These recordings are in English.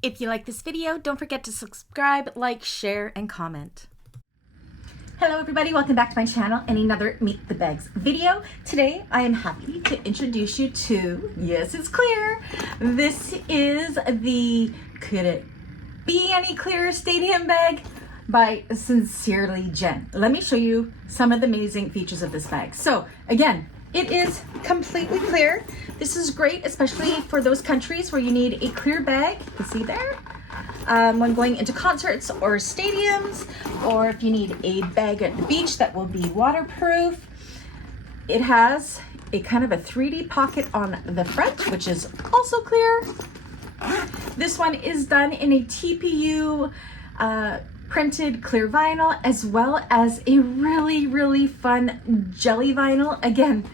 If you like this video, don't forget to subscribe, like, share, and comment. Hello everybody, welcome back to my channel and another Meet the Bags video. Today I am happy to introduce you to, yes it's clear, this is the Could It Be Any Clearer Stadium bag by Sincerely Jen. Let me show you some of the amazing features of this bag. So again, it is completely clear. This is great, especially for those countries where you need a clear bag. You can see there. When going into concerts or stadiums, or if you need a bag at the beach that will be waterproof. It has a kind of a 3D pocket on the front, which is also clear. This one is done in a TPU printed clear vinyl, as well as a really fun jelly vinyl. Again,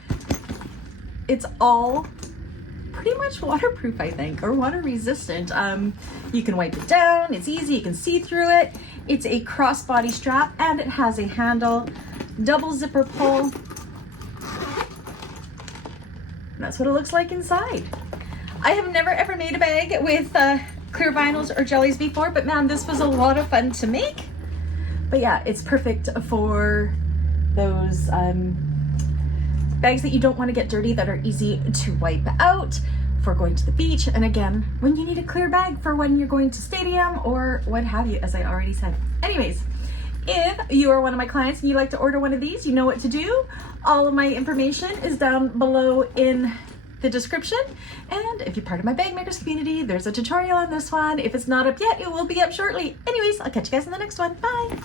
it's all pretty much waterproof, I think, or water resistant. You can wipe it down, it's easy, you can see through it. It's a crossbody strap and it has a handle, double zipper pull. And that's what it looks like inside. I have never ever made a bag with clear vinyls or jellies before, but man, this was a lot of fun to make. But yeah, it's perfect for those bags that you don't want to get dirty, that are easy to wipe out for going to the beach. And again, when you need a clear bag for when you're going to stadium or what have you, as I already said. Anyways, if you are one of my clients and you'd like to order one of these, you know what to do. All of my information is down below in the description. And if you're part of my bag makers community, there's a tutorial on this one. If it's not up yet, it will be up shortly. Anyways, I'll catch you guys in the next one. Bye.